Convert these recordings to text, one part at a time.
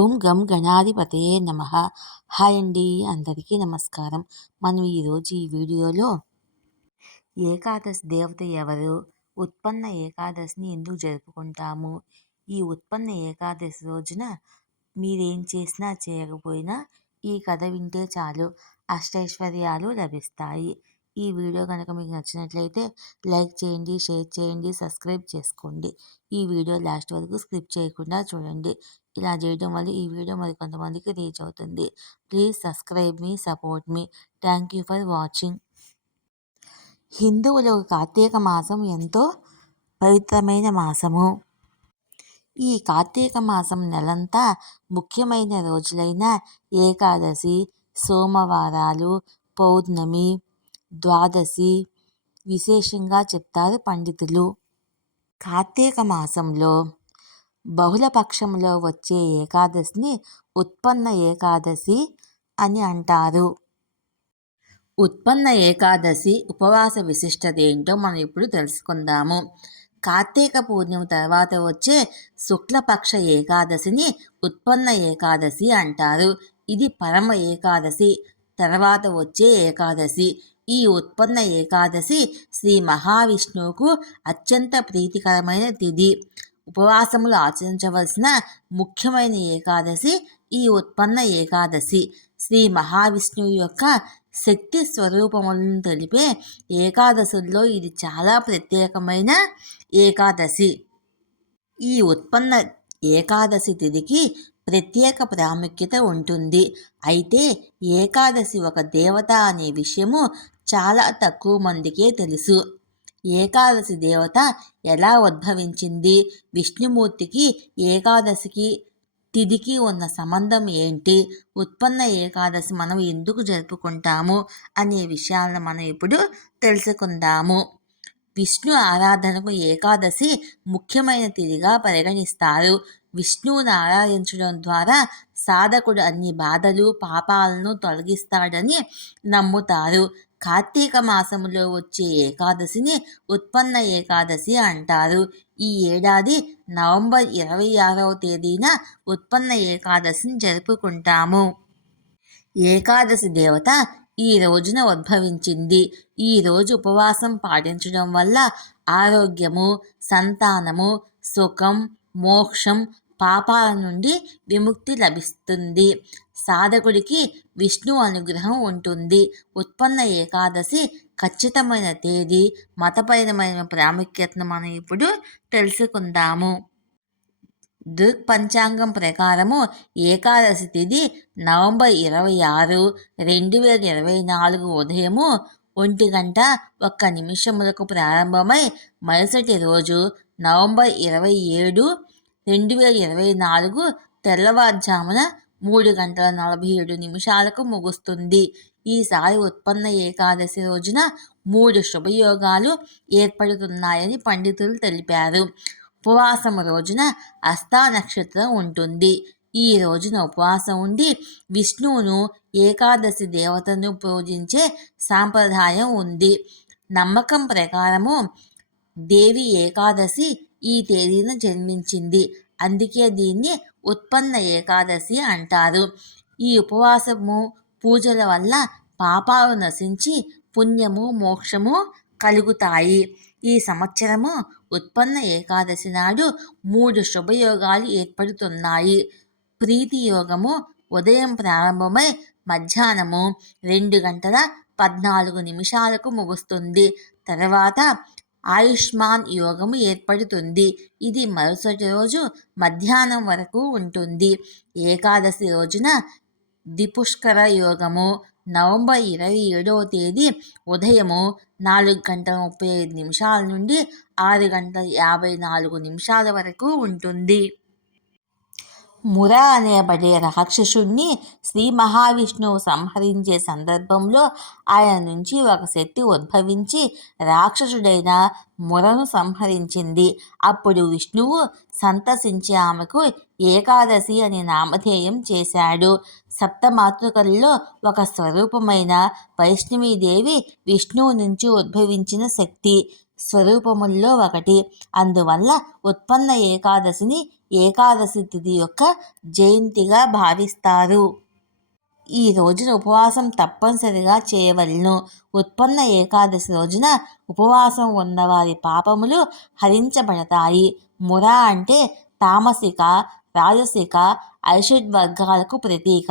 ఓం గం గణాధిపతయే నమ. హాయ్ అండి అందరికీ నమస్కారం. మనం ఈరోజు ఈ వీడియోలో ఏకాదశి దేవత ఎవరు ఉత్పన్న ఏకాదశిని ఎందుకు జరుపుకుంటాము ఈ ఉత్పన్న ఏకాదశి రోజున మీరేం చేసినా చేయకపోయినా ఈ కథ వింటే చాలు అష్టైశ్వర్యాలు లభిస్తాయి. ఈ వీడియో కనుక మీకు నచ్చినట్లయితే లైక్ చేయండి షేర్ చేయండి సబ్స్క్రైబ్ చేసుకోండి. ఈ వీడియో లాస్ట్ వరకు స్క్రిప్ చేయకుండా చూడండి. ఇలా చేయడం వల్ల ఈ వీడియో మరి కొంతమందికి రీచ్ అవుతుంది. ప్లీజ్ సబ్స్క్రైబ్ మీ support me. Thank you for watching. హిందువుల కార్తీక మాసం ఎంతో పవిత్రమైన మాసము. ఈ కార్తీక మాసం నెలంతా ముఖ్యమైన రోజులైన ఏకాదశి సోమవారాలు పౌర్ణమి ద్వాదశి విశేషంగా చెప్తారు పండితులు. కార్తీక మాసంలో బహుళపక్షంలో వచ్చే ఏకాదశిని ఉత్పన్న ఏకాదశి అని అంటారు. ఉత్పన్న ఏకాదశి ఉపవాస విశిష్టత ఏంటో మనం ఇప్పుడు తెలుసుకుందాము. కార్తీక పూర్ణిమ తర్వాత వచ్చే శుక్లపక్ష ఏకాదశిని ఉత్పన్న ఏకాదశి అంటారు. ఇది పరమ ఏకాదశి తర్వాత వచ్చే ఏకాదశి. ఈ ఉత్పన్న ఏకాదశి శ్రీ మహావిష్ణువుకు అత్యంత ప్రీతికరమైన తిథి. ఉపవాసములు ఆచరించవలసిన ముఖ్యమైన ఏకాదశి ఈ ఉత్పన్న ఏకాదశి. శ్రీ మహావిష్ణువు యొక్క శక్తి స్వరూపములను తెలిపే ఏకాదశుల్లో ఇది చాలా ప్రత్యేకమైన ఏకాదశి. ఈ ఉత్పన్న ఏకాదశి తిథికి ప్రత్యేక ప్రాముఖ్యత ఉంటుంది. అయితే ఏకాదశి ఒక దేవత అనే విషయము చాలా తక్కువ మందికే తెలుసు. ఏకాదశి దేవత ఎలా ఉద్భవించింది? విష్ణుమూర్తికి ఏకాదశికి తిదికి ఉన్న సంబంధం ఏంటి? ఉత్పన్న ఏకాదశి మనం ఎందుకు జరుపుకుంటాము? అనే విషయాలను మనం ఇప్పుడు తెలుసుకుందాము. విష్ణు ఆరాధనకు ఏకాదశి ముఖ్యమైన తిథిగా పరిగణిస్తారు. విష్ణువును ఆరాధించడం ద్వారా సాధకుడు అన్ని బాధలు పాపాలను తొలగిస్తాడని నమ్ముతారు. కార్తీక మాసములో వచ్చే ఏకాదశిని ఉత్పన్న ఏకాదశి అంటారు. ఈ ఏడాది నవంబర్ ఇరవై ఆరవ తేదీన ఉత్పన్న ఏకాదశిని జరుపుకుంటాము. ఏకాదశి దేవత ఈ రోజున ఉద్భవించింది. ఈ రోజు ఉపవాసం పాటించడం వల్ల ఆరోగ్యము సంతానము సుఖం మోక్షం పాపాల నుండి విముక్తి లభిస్తుంది. సాధకుడికి విష్ణు అనుగ్రహం ఉంటుంది. ఉత్పన్న ఏకాదశి ఖచ్చితమైన తేదీ మతపరమైన ప్రాముఖ్యతను మనం ఇప్పుడు తెలుసుకుందాము. దృక్ పంచాంగం ప్రకారము ఏకాదశి తిథి నవంబర్ ఇరవై ఆరు రెండు వేల ఇరవై నాలుగు ఉదయము ఒంటి గంట ఒక్క నిమిషములకు ప్రారంభమై మరుసటి రోజు నవంబర్ ఇరవై ఏడు రెండు వేల ఇరవై నాలుగు తెల్లవారుజామున మూడు గంటల నలభై ఏడు నిమిషాలకు ముగుస్తుంది. ఈసారి ఉత్పన్న ఏకాదశి రోజున మూడు శుభయోగాలు ఏర్పడుతున్నాయని పండితులు తెలిపారు. ఉపవాసం రోజున అస్తా నక్షత్రం ఉంటుంది. ఈ రోజున ఉపవాసం ఉండి విష్ణువును ఏకాదశి దేవతను పూజించే సాంప్రదాయం ఉంది. నమ్మకం ప్రకారము దేవి ఏకాదశి ఈ తేదీన జన్మించింది. అందుకే దీన్ని ఉత్పన్న ఏకాదశి అంటారు. ఈ ఉపవాసము పూజల వల్ల పాపాలు నశించి పుణ్యము మోక్షము కలుగుతాయి. ఈ సంవత్సరము ఉత్పన్న ఏకాదశి నాడు మూడు శుభయోగాలు ఏర్పడుతున్నాయి. ప్రీతి యోగము ఉదయం ప్రారంభమై మధ్యాహ్నము రెండు గంటల పద్నాలుగు నిమిషాలకు ముగుస్తుంది. తర్వాత ఆయుష్మాన్ యోగము ఏర్పడుతుంది. ఇది మరుసటి రోజు మధ్యాహ్నం వరకు ఉంటుంది. ఏకాదశి రోజున దిపుష్కర యోగము. నవంబర్ ఇరవై ఏడవ తేదీ ఉదయము నాలుగు గంటల ముప్పై ఐదు నిమిషాల నుండి ఆరు గంటల యాభై నాలుగు నిమిషాల వరకు ఉంటుంది. ముర అనేబడే రాక్షసుణ్ణి శ్రీ మహావిష్ణువు సంహరించే సందర్భంలో ఆయన నుంచి ఒక శక్తి ఉద్భవించి రాక్షసుడైన మురను సంహరించింది. అప్పుడు విష్ణువు సంతసించి ఆమెకు ఏకాదశి అని నామధేయం చేశాడు. సప్తమాతృకల్లో ఒక స్వరూపమైన వైష్ణవీదేవి విష్ణువు నుంచి ఉద్భవించిన శక్తి. స్వరూపముల్లో ఒకటి. అందువల్ల ఉత్పన్న ఏకాదశిని ఏకాదశి తిథి యొక్క జయంతిగా భావిస్తారు. ఈ రోజున ఉపవాసం తప్పనిసరిగా చేయవలను. ఉత్పన్న ఏకాదశి రోజున ఉపవాసం ఉన్నవారి పాపములు హరించబడతాయి. ముర అంటే తామసిక రాజసిక ఐషడ్ వర్గాలకు ప్రతీక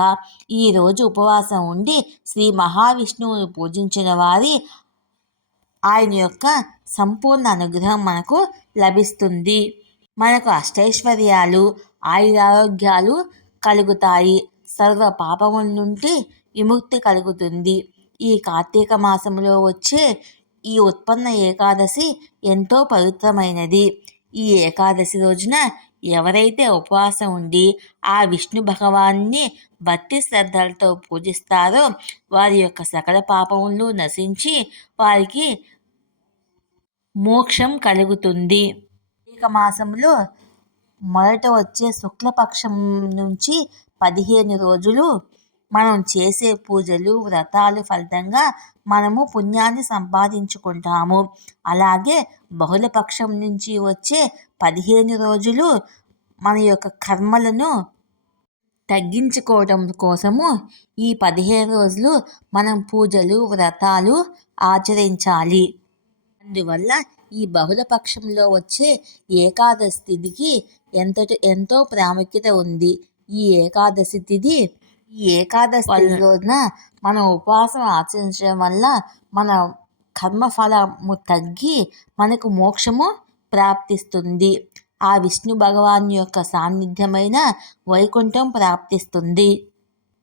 ఈరోజు ఉపవాసం ఉండి శ్రీ మహావిష్ణువును పూజించిన వారి ఆయన యొక్క సంపూర్ణ అనుగ్రహం మనకు లభిస్తుంది. మనకు అష్టైశ్వర్యాలు ఆయురారోగ్యాలు కలుగుతాయి. సర్వ పాపముల నుండి విముక్తి కలుగుతుంది. ఈ కార్తీక మాసంలో వచ్చే ఈ ఉత్పన్న ఏకాదశి ఎంతో పవిత్రమైనది. ఈ ఏకాదశి రోజున ఎవరైతే ఉపవాసం ఉండి ఆ విష్ణు భగవాన్ని భక్తి శ్రద్ధలతో పూజిస్తారో వారి యొక్క సకల పాపములు నశించి వారికి మోక్షం కలుగుతుంది. కార్తీక మాసంలో మొదట వచ్చే శుక్లపక్షం నుంచి పదిహేను రోజులు మనం చేసే పూజలు వ్రతాలు ఫలితంగా మనము పుణ్యాన్ని సంపాదించుకుంటాము. అలాగే బహుళపక్షం నుంచి వచ్చే పదిహేను రోజులు మన యొక్క కర్మలను తగ్గించుకోవడం కోసము ఈ పదిహేను రోజులు మనం పూజలు వ్రతాలు ఆచరించాలి. అందువల్ల ఈ బహుళపక్షంలో వచ్చే ఏకాదశి తిథికి ఎంతటి ఎంతో ప్రాముఖ్యత ఉంది. ఈ ఏకాదశి తిథి ఈ ఏకాదశి రోజున మనం ఉపవాసం ఆచరించడం వల్ల మన కర్మఫలము తగ్గి మనకు మోక్షము ప్రాప్తిస్తుంది. ఆ విష్ణు భగవాన్ యొక్క సాన్నిధ్యమైన వైకుంఠం ప్రాప్తిస్తుంది.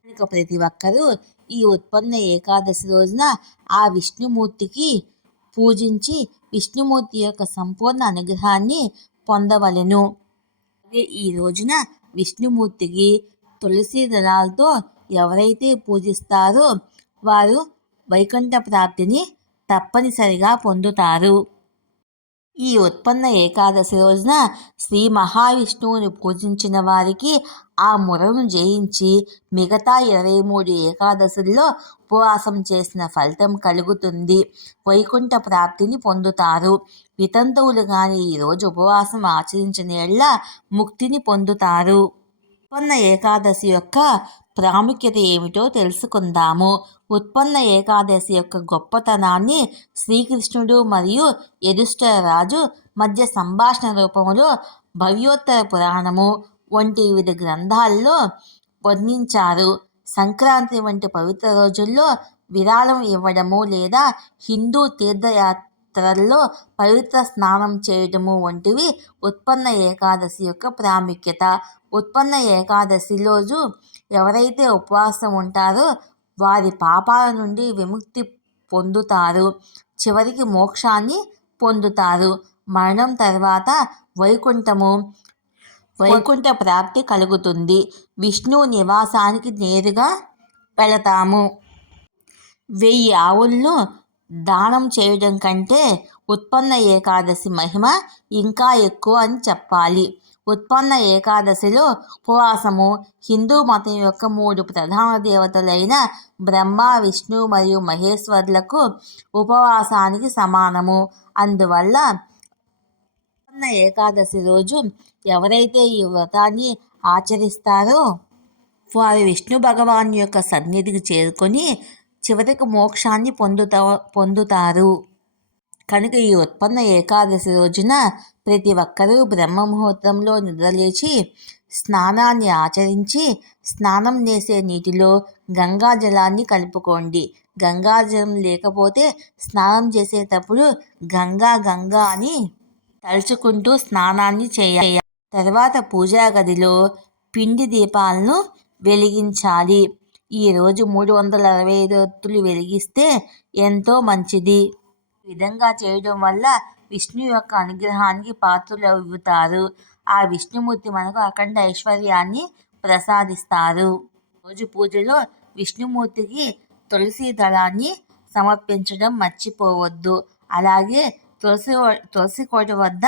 కనుక ప్రతి ఒక్కరూ ఈ ఉత్పన్న ఏకాదశి రోజున ఆ విష్ణుమూర్తికి పూజించి విష్ణుమూర్తి యొక్క సంపూర్ణ అనుగ్రహాన్ని పొందవలెను. ఈ రోజున విష్ణుమూర్తికి తులసి దళాలతో ఎవరైతే పూజిస్తారో వారు వైకుంఠ ప్రాప్తిని తప్పనిసరిగా పొందుతారు. ఈ ఉత్పన్న ఏకాదశి రోజున శ్రీ మహావిష్ణువుని పూజించిన వారికి ఆ మురను జయించి మిగతా ఇరవై మూడు ఏకాదశుల్లో ఉపవాసం చేసిన ఫలితం కలుగుతుంది. వైకుంఠ ప్రాప్తిని పొందుతారు. వితంతువులు కానీ ఈరోజు ఉపవాసం ఆచరించిన ముక్తిని పొందుతారు. ఉత్పన్న ఏకాదశి యొక్క ప్రాముఖ్యత ఏమిటో తెలుసుకుందాము. ఉత్పన్న ఏకాదశి యొక్క గొప్పతనాన్ని శ్రీకృష్ణుడు మరియు రాజు మధ్య సంభాషణ రూపంలో భవ్యోత్తర పురాణము వంటి వివిధ గ్రంథాల్లో వర్ణించారు. సంక్రాంతి వంటి పవిత్ర రోజుల్లో విరాళం ఇవ్వడము లేదా హిందూ త్వరలో పవిత్ర స్నానం చేయడము వంటివి ఉత్పన్న ఏకాదశి యొక్క ప్రాముఖ్యత. ఉత్పన్న ఏకాదశి రోజు ఎవరైతే ఉపవాసం ఉంటారో వారి పాపాల నుండి విముక్తి పొందుతారు. చివరికి మోక్షాన్ని పొందుతారు. మరణం తర్వాత వైకుంఠము వైకుంఠ ప్రాప్తి కలుగుతుంది. విష్ణు నివాసానికి నేరుగా వెళతాము. వెయ్యి ఆవులను దానం చేయడం కంటే ఉత్పన్న ఏకాదశి మహిమ ఇంకా ఎక్కువ అని చెప్పాలి. ఉత్పన్న ఏకాదశిలో ఉపవాసము హిందూ మతం యొక్క మూడు ప్రధాన దేవతలైన బ్రహ్మ విష్ణు మరియు మహేశ్వర్లకు ఉపవాసానికి సమానము. అందువల్ల ఉత్పన్న ఏకాదశి రోజు ఎవరైతే ఈ వ్రతాన్ని ఆచరిస్తారో వారు విష్ణు భగవాన్ యొక్క సన్నిధికి చేరుకొని చివరికి మోక్షాన్ని పొందుతా పొందుతారు. కనుక ఈ ఉత్పన్న ఏకాదశి రోజున ప్రతి ఒక్కరూ బ్రహ్మముహూర్తంలో నిద్రలేచి స్నానాన్ని ఆచరించి స్నానం చేసే నీటిలో గంగా జలాన్ని కలుపుకోండి. గంగాజలం లేకపోతే స్నానం చేసేటప్పుడు గంగా గంగా అని తలుచుకుంటూ స్నానాన్ని చేయాలి. తర్వాత పూజా గదిలో పిండి దీపాలను వెలిగించాలి. ఈరోజు మూడు వందల అరవై ఐదు ఒత్తులు వెలిగిస్తే ఎంతో మంచిది. ఈ విధంగా చేయడం వల్ల విష్ణు యొక్క అనుగ్రహానికి పాత్రలు అవుతారు ఆ విష్ణుమూర్తి మనకు అఖండ ఐశ్వర్యాన్ని ప్రసాదిస్తారు. రోజు పూజలో విష్ణుమూర్తికి తులసి దళాన్ని సమర్పించడం మర్చిపోవద్దు. అలాగే తులసి తులసి కోట వద్ద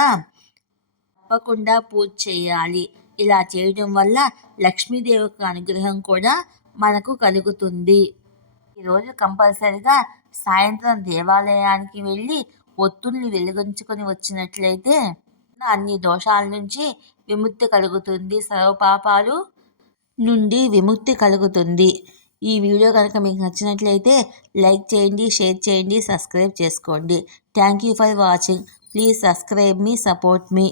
తప్పకుండా పూజ చేయాలి. ఇలా చేయడం వల్ల లక్ష్మీదేవి అనుగ్రహం కూడా మనకు కలుగుతుంది. ఈరోజు కంపల్సరిగా సాయంత్రం దేవాలయానికి వెళ్ళి ఒత్తుల్ని వెలిగించుకొని వచ్చినట్లయితే అన్ని దోషాల నుంచి విముక్తి కలుగుతుంది. సర్వపాపాలు నుండి విముక్తి కలుగుతుంది. ఈ వీడియో కనుక మీకు నచ్చినట్లయితే లైక్ చేయండి షేర్ చేయండి సబ్స్క్రైబ్ చేసుకోండి. Thank you for watching. Please subscribe me support me.